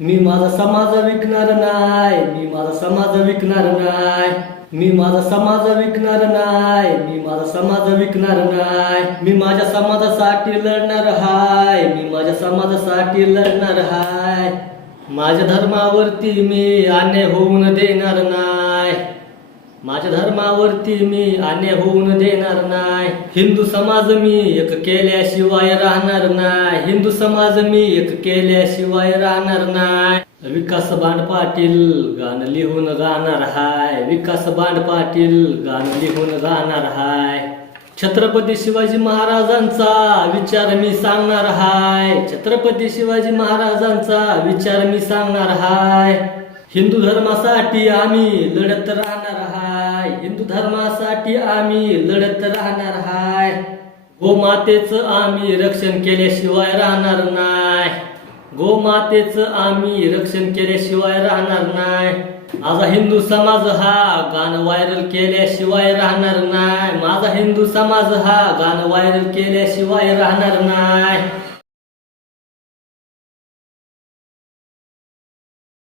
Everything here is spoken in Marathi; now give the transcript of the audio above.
मी माझा समाज विकणार नाही मी माझा समाज विकणार नाही. मी माझा समाज विकणार नाही मी माझा समाज विकणार नाही. मी माझ्या समाजासाठी लढणार हाय मी माझ्या समाजासाठी लढणार हाय. माझ्या धर्मावरती मी अन्याय होऊन देणार नाही. माझ्या धर्मावरती मी अन्याय होऊन देणार नाही. हिंदू समाज मी एक केल्याशिवाय राहणार नाही. हिंदू समाज मी एक केल्याशिवाय राहणार नाही. विकास बांड पाटील गाणं लिहून गाणार हाय. विकास बांड पाटील गाणं लिहून गाणार हाय. छत्रपती शिवाजी महाराजांचा विचार मी सांगणार हाय. छत्रपती शिवाजी महाराजांचा विचार मी सांगणार हाय. हिंदू धर्मासाठी आम्ही लढत राहणार हाय. हिंदू धर्मासाठी आम्ही लढत राहणार हाय. गोमातेचं आम्ही रक्षण केल्याशिवाय राहणार नाही. गोमातेचं आम्ही रक्षण केल्याशिवाय राहणार नाही. माझा हिंदू समाज हा गाणं व्हायरल केल्याशिवाय राहणार नाही. माझा हिंदू समाज हा गाणं व्हायरल केल्याशिवाय राहणार नाही.